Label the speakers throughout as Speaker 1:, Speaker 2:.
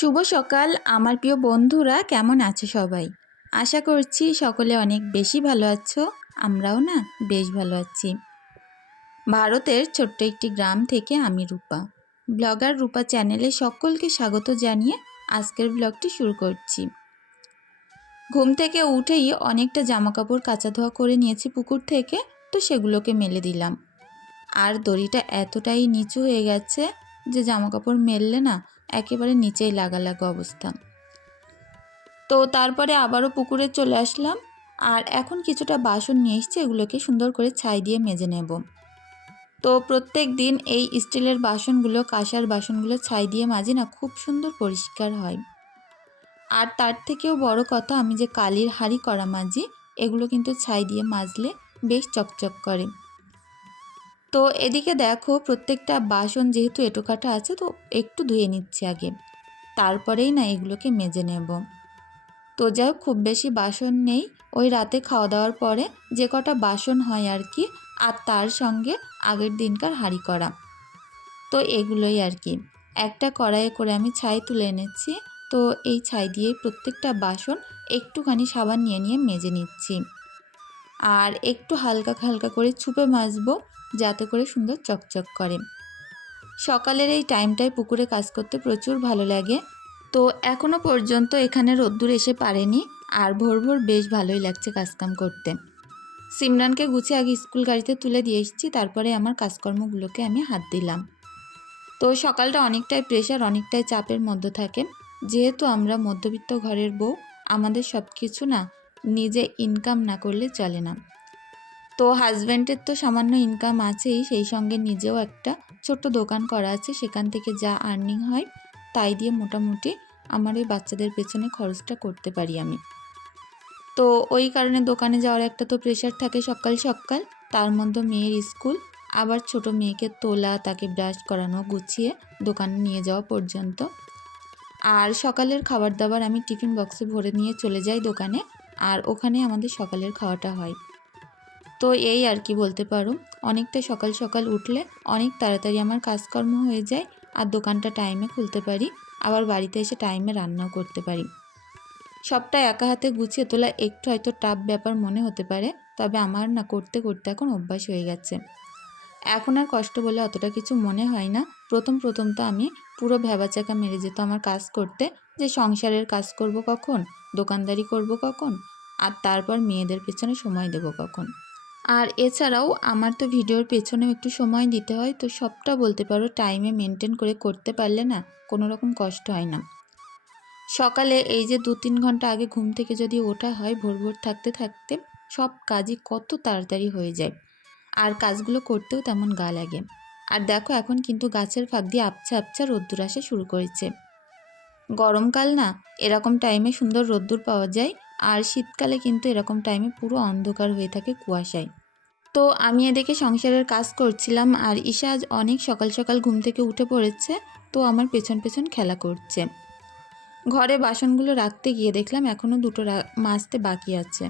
Speaker 1: শুভ সকাল। আমার প্রিয় বন্ধুরা, কেমন আছো সবাই? আশা করছি সকলে অনেক বেশি ভালো আছো, আমরাও না বেশ ভালো আছি। ভারতের ছোট্ট একটি গ্রাম থেকে আমি রূপা। ব্লগার রূপা চ্যানেলে সকলকে স্বাগত জানিয়ে আজকের ব্লগটি শুরু করছি। ঘুম থেকে উঠেই অনেকটা জামাকাপড় কাচা ধোয়া করে নিয়েছি পুকুর থেকে, তো সেগুলোকে মেলে দিলাম। আর দড়িটা এতটাই নিচু হয়ে গেছে যে জামাকাপড় মেললে না একেবারে নিচেই লাগা লাগা অবস্থা। তো তারপরে আবারও পুকুরে চলে আসলাম। আর এখন কিছুটা বাসন নিয়ে এসছি, এগুলোকে সুন্দর করে ছাই দিয়ে মেজে নেব। তো প্রত্যেক দিন এই স্টিলের বাসনগুলো, কাঁসার বাসনগুলো ছাই দিয়ে মাজি না, খুব সুন্দর পরিষ্কার হয়। আর তার থেকেও বড় কথা, আমি যে কালির হাঁড়ি করা মাজি, এগুলো কিন্তু ছাই দিয়ে মাজলে বেশ চকচক করে। তো এদিকে দেখো প্রত্যেকটা বাসন যেহেতু এটোকাটা আছে, তো একটু ধুয়ে নিচ্ছি আগে। তারপরেই না এগুলোকে মেজে নেব। তো যাই খুব বেশি বাসন নেই। ওই রাতে খাওয়া দাওয়ার পরে যে কটা বাসন হয় আর কি, আর তার সঙ্গে আগের দিনকার হাঁড়ি করা। তো এগুলোই আর কি। একটা কড়াইয়ে করে আমি ছাই তুলে এনেছি। তো এই ছাই দিয়ে প্রত্যেকটা বাসন একটুখানি সাবান নিয়ে নিয়ে মেজে নিচ্ছি। আর একটু হালকা হালকা করে ছুপে মাজবো। যাতে করে সুন্দর চকচক করে। সকালের এই টাইমটায় পুকুরে কাজ করতে প্রচুর ভালো লাগে। তো এখনও পর্যন্ত এখানে রোদ্দুর এসে পারেনি, আর ভোর ভোর বেশ ভালোই লাগছে কাজকাম করতে। সিমরানকে গুছিয়ে আগে স্কুল গাড়িতে তুলে দিয়ে এসেছি, তারপরে আমার কাজকর্মগুলোকে আমি হাত দিলাম। তো সকালটা অনেকটাই প্রেশার অনেকটাই চাপের মধ্যে থাকে। যেহেতু আমরা মধ্যবিত্ত ঘরের বউ, আমাদের সব কিছু না, নিজে ইনকাম না করলে চলে না। তো হাজব্যান্ডের তো সামান্য ইনকাম আছেই, সেই সঙ্গে নিজেও একটা ছোট্ট দোকান করা আছে, সেখান থেকে যা আর্নিং হয়, তাই দিয়ে মোটামুটি আমার ওই বাচ্চাদের পেছনে খরচটা করতে পারি আমি। তো ওই কারণে দোকানে যাওয়ার একটা তো প্রেশার থাকে সকাল সকাল, তার মধ্যে মেয়ের স্কুল, আবার ছোট মেয়েকে তোলা, তাকে ব্রাশ করানো, গুছিয়ে দোকানে নিয়ে যাওয়া পর্যন্ত। আর সকালের খাবার দাবার আমি টিফিন বক্সে ভরে নিয়ে চলে যাই দোকানে, আর ওখানে আমাদের সকালের খাওয়াটা হয়। তো এই আর কি বলতে পারো। অনেকটা সকাল সকাল উঠলে অনেক তাড়াতাড়ি আমার কাজকর্ম হয়ে যায় আর দোকানটা টাইমে খুলতে পারি, আবার বাড়িতে এসে টাইমে রান্নাও করতে পারি। সবটা একা হাতে গুছিয়ে তোলা একটু হয়তো টাফ ব্যাপার মনে হতে পারে, তবে আমার না করতে করতে এখন অভ্যাস হয়ে গেছে। এখন আর কষ্ট বলে অতটা কিছু মনে হয় না। প্রথম প্রথম তো আমি পুরো ভেবাচাকা মেরে যেত আমার কাজ করতে, যে সংসারের কাজ করব কখন, দোকানদারি করব কখন, আর তারপর মেয়েদের পেছনে সময় দেব কখন। আর এছাড়াও আমার তো ভিডিওর পেছনেও একটু সময় দিতে হয়, তো সবটা বলতে পারো টাইমে মেনটেন করে করতে পারলে না কোনো রকম কষ্ট হয় না। সকালে এই যে দু তিন ঘণ্টা আগে ঘুম থেকে যদি ওঠা হয়, ভোর ভোর থাকতে থাকতে সব কাজই কত তাড়াতাড়ি হয়ে যায়। আর কাজগুলো করতেও তেমন গা লাগে। আর দেখো এখন কিন্তু গাছের ফাঁক দিয়ে আপচা আপচা রোদ্দুর আসা শুরু করেছে। গরমকাল না এরকম টাইমে সুন্দর রোদ্দুর পাওয়া যায় আর শীতকালে কিন্তু এরকম টাইমে পুরো অন্ধকার হয়ে থাকে কুয়াশায়। তো আমি এদিকে সংসারের কাজ করছিলাম আর ঈশা আজ অনেক সকাল সকাল ঘুম থেকে উঠে পড়েছে, তো আমার পেছন পেছন খেলা করছে। ঘরে বাসনগুলো রাখতে গিয়ে দেখলাম এখনও দুটো মাজতে বাকি আছে।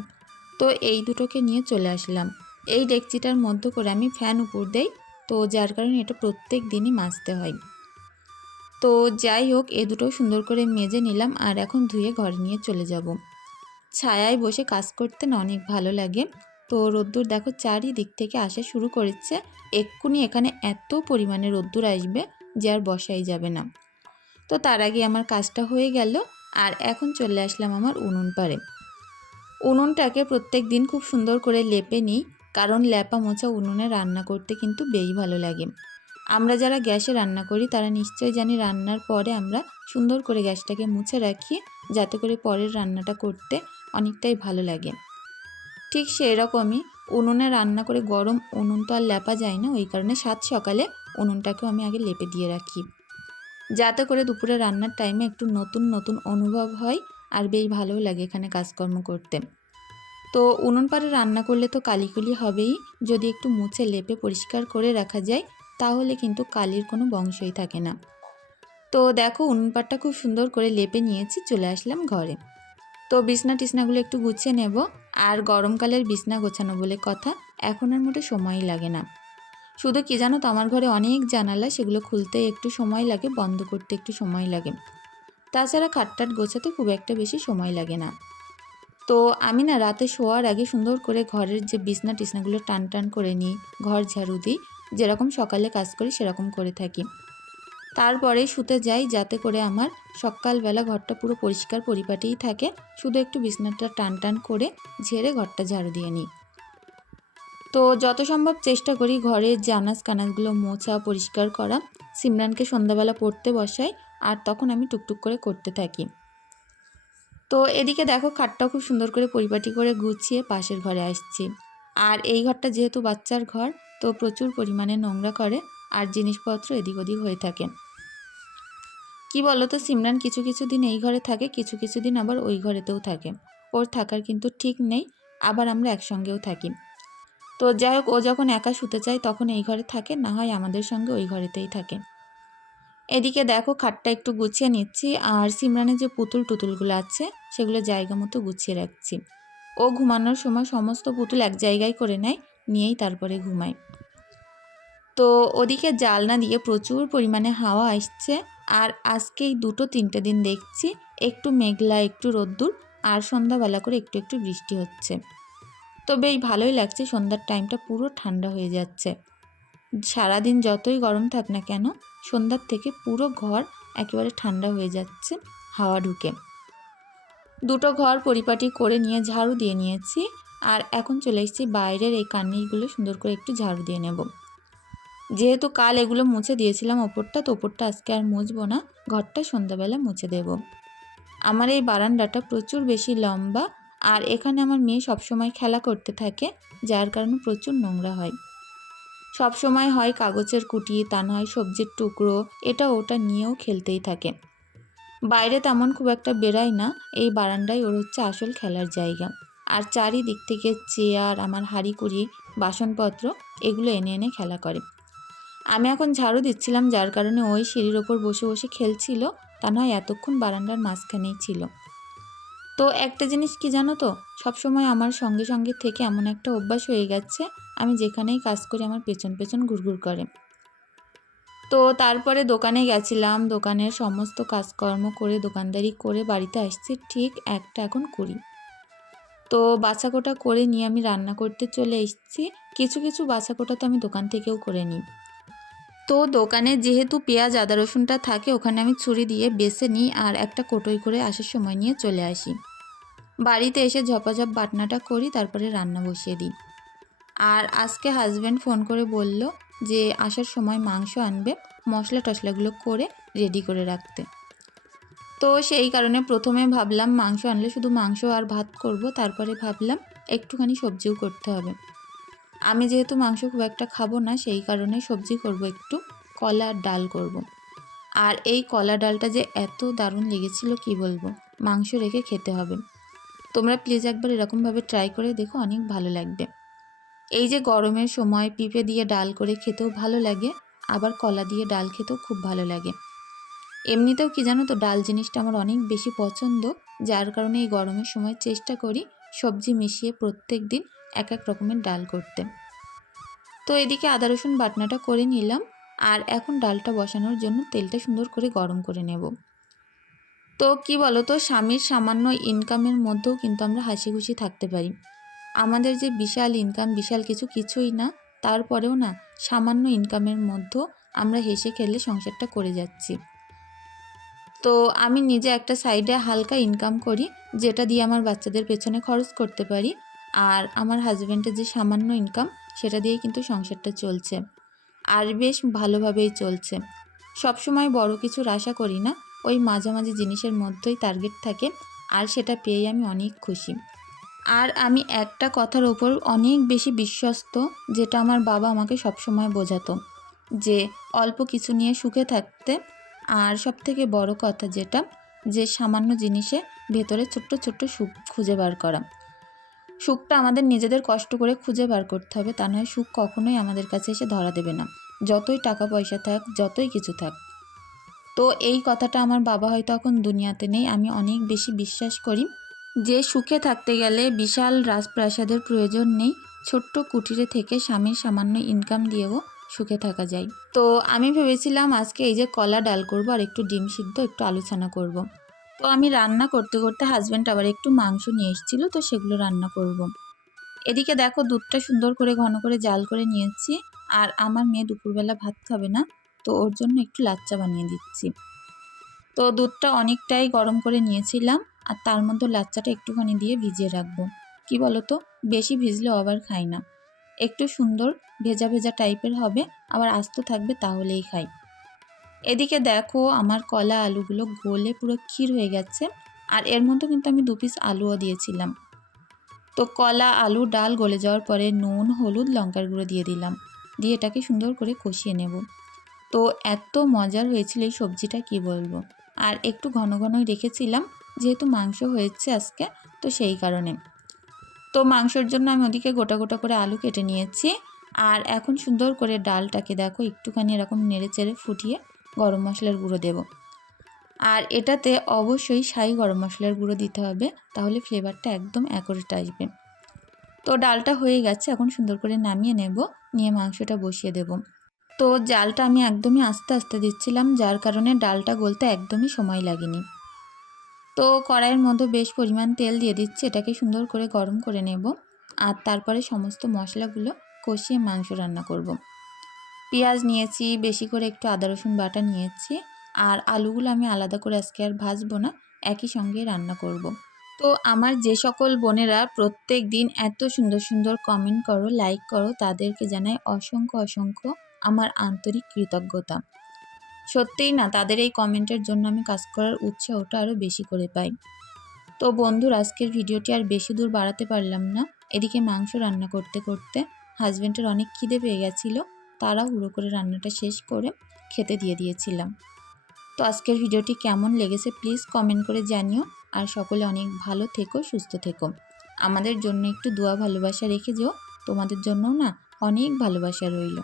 Speaker 1: তো এই দুটোকে নিয়ে চলে আসলাম। এই ডেকচিটার মধ্য করে আমি ফ্যান উপর দেই, তো যার কারণে এটা প্রত্যেক দিনই মাজতে হয়। তো যাই হোক, এ দুটো সুন্দর করে মেজে নিলাম আর এখন ধুয়ে ঘরে নিয়ে চলে যাব। ছায়ায় বসে কাজ করতে না অনেক ভালো লাগে। তো রোদ্দুর দেখো চারিদিক থেকে আসা শুরু করেছে। এক্ষুনি এখানে এত পরিমাণে রোদ্দুর আসবে যে আর বসাই যাবে না। তো তার আগে আমার কাজটা হয়ে গেল আর এখন চলে আসলাম আমার উনুন পাড়ে। উনুনটাকে প্রত্যেক দিন খুব সুন্দর করে লেপে নিই, কারণ ল্যাপা মোচা উনুনে রান্না করতে কিন্তু বেশ ভালো লাগে। আমরা যারা গ্যাসে রান্না করি তারা নিশ্চয়ই জানি রান্নার পরে আমরা সুন্দর করে গ্যাসটাকে মুছে রাখি যাতে করে পরের রান্নাটা করতে অনেকটাই ভালো লাগে। ঠিক সেই রকমই উনুনে রান্না করে গরম উনুন তো আর লেপা যায় না, ওই কারণে সাত সকালে উনুনটাকেও আমি আগে লেপে দিয়ে রাখি। যাতে করে দুপুরে রান্নার টাইমে একটু নতুন নতুন অনুভব হয় আর বেশ ভালোও লাগে এখানে কাজকর্ম করতে। তো উনুন পাড়ে রান্না করলে তো কালিকুলি হবেই, যদি একটু মুছে লেপে পরিষ্কার করে রাখা যায়, তাহলে কিন্তু কালির কোনো বংশই থাকে না। তো দেখো উনুন পাড়টা খুব সুন্দর করে লেপে নিয়েছি, চলে আসলাম ঘরে। তো বিছনা টিসনাগুলো একটু গুছিয়ে নেব। আর গরমকালের বিছনা গোছানো বলে কথা, এখন আর মোটে সময়ই লাগে না। শুধু কি জানো তো, আমার ঘরে অনেক জানালা, সেগুলো খুলতে একটু সময় লাগে, বন্ধ করতে একটু সময় লাগে। তাছাড়া খাটটাট গোছাতে খুব একটা বেশি সময় লাগে না। তো আমি না রাতে শোয়ার আগে সুন্দর করে ঘরের যে বিছনা টিছনাগুলো টান টান করে নিই, ঘর ঝাড়ু দিই, যেরকম সকালে কাজ করি সেরকম করে থাকি। তারপরে শুতে যাই যাতে করে আমার সকালবেলা ঘরটা পুরো পরিষ্কার পরিপাটিই থাকে। শুধু একটু বিছনাটা টান টান করে ঝেড়ে ঘরটা ঝাড়ু দিয়ে নিই। তো যত সম্ভব চেষ্টা করি ঘরের জানাজ কানাজগুলো মোছা, পরিষ্কার করা। সিমরানকে সন্ধ্যাবেলা পড়তে বসাই আর তখন আমি টুকটুক করে করতে থাকি। তো এদিকে দেখো খাটটা খুব সুন্দর করে পরিপাটি করে গুছিয়ে পাশের ঘরে আসছি। আর এই ঘরটা যেহেতু বাচ্চার ঘর, তো প্রচুর পরিমাণে নোংরা করে। আর জিনিসপত্র এদিক ওদিক হয়ে থাকে। কি বলো তো সিমরান কিছু কিছু দিন এই ঘরে থাকে, কিছু কিছু দিন আবার ওই ঘরেতেও থাকে। ওর থাকার কিন্তু ঠিক নেই, আবার আমরা একসঙ্গেও থাকি। তো যাই হোক, ও যখন একা শুতে চায় তখন এই ঘরে থাকে, না হয় আমাদের সঙ্গে ওই ঘরেতেই থাকে। এদিকে দেখো, খাটটা একটু গুছিয়ে নিচ্ছি, আর সিমরানের যে পুতুল টুতুলগুলো আছে, সেগুলো জায়গা মতো গুছিয়ে রাখছি। ও ঘুমানোর সময় সমস্ত পুতুল এক জায়গায় করে নেয়, নিয়েই তারপরে ঘুমায়। তো ওদিকে জালনা দিয়ে প্রচুর পরিমাণে হাওয়া আসছে আর আজকেই দুটো তিনটে দিন দেখছি, একটু মেঘলা, একটু রোদ্দুর আর সন্ধ্যাবেলা করে একটু একটু বৃষ্টি হচ্ছে। তো বেশ ভালোই লাগছে, সন্ধ্যার টাইমটা পুরো ঠান্ডা হয়ে যাচ্ছে। সারাদিন যতই গরম থাক না কেন, সন্ধ্যার থেকে পুরো ঘর একেবারে ঠান্ডা হয়ে যাচ্ছে, হাওয়া ঢুকে। দুটো ঘর পরিপাটি করে নিয়ে ঝাড়ু দিয়ে নিয়েছি আর এখন চলে এসেছি বাইরের এই কান্নিগুলো সুন্দর করে একটু ঝাড়ু দিয়ে নেব। যেহেতু কাল এগুলো মুছে দিয়েছিলাম ওপরটা, তো ওপরটা আজকে আর মুছবো না। ঘরটা সন্ধ্যাবেলা মুছে দেব। আমার এই বারান্দাটা প্রচুর বেশি লম্বা আর এখানে আমার মেয়ে সবসময় খেলা করতে থাকে, যার কারণে প্রচুর নোংরা হয়। সব সময় হয় কাগজের কুটি, তা নয় সবজির টুকরো, এটা ওটা নিয়েও খেলতেই থাকে। বাইরে তেমন খুব একটা বেরায় না, এই বারান্দায় ওর হচ্ছে আসল খেলার জায়গা। আর চারিদিক থেকে চেয়ার, আমার হাঁড়ি কুড়ি বাসনপত্র, এগুলো এনে এনে খেলা করে। আমি এখন ঝাড়ু দিচ্ছিলাম, যার কারণে ওই সিঁড়ির ওপর বসে বসে খেলছিল। তা নয়, এতক্ষণ বারান্দার মাঝখানেই ছিল। তো একটা জিনিস কি জানো তো? সবসময় আমার সঙ্গে সঙ্গে থেকে এমন একটা অভ্যাস হয়ে গেছে, আমি যেখানেই কাজ করি আমার পেছন পেছন ঘুরঘুর করে। তো তারপরে দোকানে গেছিলাম, দোকানের সমস্ত কাজকর্ম করে, দোকানদারি করে বাড়িতে আসছি, ঠিক একটা এখন করি তো বাছাকোটা করে নিয়ে আমি রান্না করতে চলে এসেছি। কিছু কিছু বাছাকোটা তো আমি দোকান থেকেও করে নিই। তো দোকানে যেহেতু পেঁয়াজ, আদা, রসুনটা থাকে, ওখানে আমি ছুরি দিয়ে বেছে নিই আর একটা কোটোই করে আসার সময় নিয়ে চলে আসি। বাড়িতে এসে ঝপাঝপ বাটনাটা করি, তারপরে রান্না বসিয়ে দিই। আর আজকে হাজব্যান্ড ফোন করে বলল যে, আসার সময় মাংস আনবে, মশলা টশলাগুলো করে রেডি করে রাখতে। তো সেই কারণে প্রথমে ভাবলাম মাংস আনলে শুধু মাংস আর ভাত করব, তারপরে ভাবলাম একটুখানি সবজিও করতে হবে। আমি যেহেতু মাংস খুব একটা খাব না, সেই কারণে সবজি করব একটু। কলা আর ডাল করব। আর এই কলা ডালটা যে এত দারুণ লেগেছিল, কি বলব? মাংস রেখে খেতে হবে। তোমরা প্লিজ একবার এরকমভাবে ট্রাই করে দেখো, অনেক ভালো লাগবে। এই যে গরমের সময় পিঁপে দিয়ে ডাল করে খেতেও ভালো লাগে, আবার কলা দিয়ে ডাল খেতেও খুব ভালো লাগে। এমনিতেও কি জানো তো, ডাল জিনিসটা আমার অনেক বেশি পছন্দ, যার কারণে এই গরমের সময় চেষ্টা করি সবজি মিশিয়ে প্রত্যেক দিন এক এক রকমের ডাল করতে। তো এদিকে আদা, রসুন বাটনাটা করে নিলাম আর এখন ডালটা বসানোর জন্য তেলটা সুন্দর করে গরম করে নেব। তো কি বলো তো স্বামীর সামান্য ইনকামের মধ্যেও কিন্তু আমরা হাসি খুশি থাকতে পারি। আমাদের যে বিশাল ইনকাম, বিশাল কিছু কিছুই না, তারপরেও না সামান্য ইনকামের মধ্যেও আমরা হেসে খেলে সংসারটা করে যাচ্ছি। তো আমি নিজে একটা সাইডে হালকা ইনকাম করি, যেটা দিয়ে আমার বাচ্চাদের পেছনে খরচ করতে পারি। আর আমার হাজব্যান্ডের যে সামান্য ইনকাম সেটা দিয়ে কিন্তু সংসারটা চলছে। আর বেশ ভালোভাবেই চলছে। সবসময় বড় কিছুর আশা করি না, ওই মাঝামাঝি জিনিসের মধ্যেই টার্গেট থাকে, আর সেটা পেয়ে আমি অনেক খুশি। আর আমি একটা কথার ওপর অনেক বেশি বিশ্বস্ত, যেটা আমার বাবা আমাকে সবসময় বোঝাতো, যে অল্প কিছু নিয়ে সুখে থাকতে, আর সব থেকে বড় কথা যেটা, যে সামান্য জিনিসে ভেতরে ছোট্ট ছোট্ট সুখ খুঁজে বার করা। সুখটা আমাদের নিজেদের কষ্ট করে খুঁজে বার করতে হবে। তা নয়, সুখ কখনোই আমাদের কাছে এসে ধরা দেবে না। যতই টাকা পয়সা থাক, যতই কিছু থাক। তো এই কথাটা আমার বাবা হয়তো এখন দুনিয়াতে নেই। আমি অনেক বেশি বিশ্বাস করি যে, সুখে থাকতে গেলে বিশাল রাজপ্রাসাদের প্রয়োজন নেই। ছোট্ট কুটিরে থেকে স্বামীর সামান্য ইনকাম দিয়েও সুখে থাকা যায়। তো আমি ভেবেছিলাম আজকে এই যে কলা ডাল করব আর একটু ডিম সিদ্ধ, একটু আলোচনা করব। তো আমি রান্না করতে করতে হাজব্যান্ড আবার একটু মাংস নিয়ে এসেছিল, তো সেগুলো রান্না করব। এদিকে দেখো দুধটা সুন্দর করে ঘন করে জাল করে নিয়েছি, আর আমার মেয়ে দুপুরবেলা ভাত খাবে না, তো ওর জন্য একটু লাচ্চা বানিয়ে দিচ্ছি। তো দুধটা অনেকটাই গরম করে নিয়েছিলাম, আর তার মধ্যে লাচ্চাটা একটুখানি দিয়ে ভিজিয়ে রাখব। কি বলো তো বেশি ভিজলেও আবার খাই না। একটু সুন্দর, ভেজা ভেজা টাইপের হবে, আবার আস্ত থাকবে তাহলেই খাই। এদিকে দেখো আমার কলা আলুগুলো গলে পুরো ক্ষীর হয়ে গেছে আর এর মধ্যে কিন্তু আমি দু পিস আলুও দিয়েছিলাম। তো কলা, আলু, ডাল গলে যাওয়ার পরে নুন, হলুদ, লঙ্কার গুঁড়ো দিয়ে দিলাম। দিয়ে এটাকে সুন্দর করে কষিয়ে নেব। তো এত মজার হয়েছিল এই সবজিটা, কি বলব? আর একটু ঘন ঘনই রেখেছিলাম, যেহেতু মাংস হয়েছে আজকে, তো সেই কারণে। তো মাংসর জন্য আমি ওদিকে গোটা গোটা করে আলু কেটে নিয়েছি। আর এখন সুন্দর করে ডালটাকে দেখো একটুখানি এরকম নেড়ে চেড়ে ফুটিয়ে গরম মশলার গুঁড়ো দেব। আর এটাতে অবশ্যই সাই গরম মশলার গুঁড়ো দিতে হবে, তাহলে ফ্লেভারটা একদম অ্যাকোরেট আসবে। তো ডালটা হয়ে গেছে, এখন সুন্দর করে নামিয়ে নেব, নিয়ে মাংসটা বসিয়ে দেব। তো জালটা আমি একদমই আস্তে আস্তে দিচ্ছিলাম, যার কারণে ডালটা গলতে একদমই সময় লাগেনি। তো কড়াইয়ের মধ্যে বেশ পরিমাণ তেল দিয়ে দিচ্ছি, এটাকে সুন্দর করে গরম করে নেব। আর তারপরে সমস্ত মশলাগুলো কষিয়ে মাংস রান্না করব। পেঁয়াজ নিয়েছি, বেশি করে একটু আদা, রসুন বাটা নিয়েছি। আর আলুগুলো আমি আলাদা করে আজকে আর ভাজবো না, একই সঙ্গে রান্না করব। তো আমার যে সকল বোনেরা প্রত্যেক দিন এত সুন্দর সুন্দর কমেন্ট করো লাইক করো, তাদেরকে জানাই অসংখ্য অসংখ্য আমার আন্তরিক কৃতজ্ঞতা। সত্যিই না, তাদের এই কমেন্টের জন্য আমি কাজ করার উৎসাহটা আরও বেশি করে পাই। তো বন্ধুর, আজকের ভিডিওটি আর বেশি দূর বাড়াতে পারলাম না। এদিকে মাংস রান্না করতে করতে হাজব্যান্ডের অনেক খিদে পেয়ে গেছিল। তারা হুড়ো করে রান্নাটা শেষ করে খেতে দিয়ে দিয়েছিলাম। তো আজকের ভিডিওটি কেমন লেগেছে প্লিজ কমেন্ট করে জানিও। আর সকলে অনেক ভালো থেকো, সুস্থ থেকো। আমাদের জন্য একটু দোয়া ভালোবাসা রেখে যেও। তোমাদের জন্যও না অনেক ভালোবাসা রইল।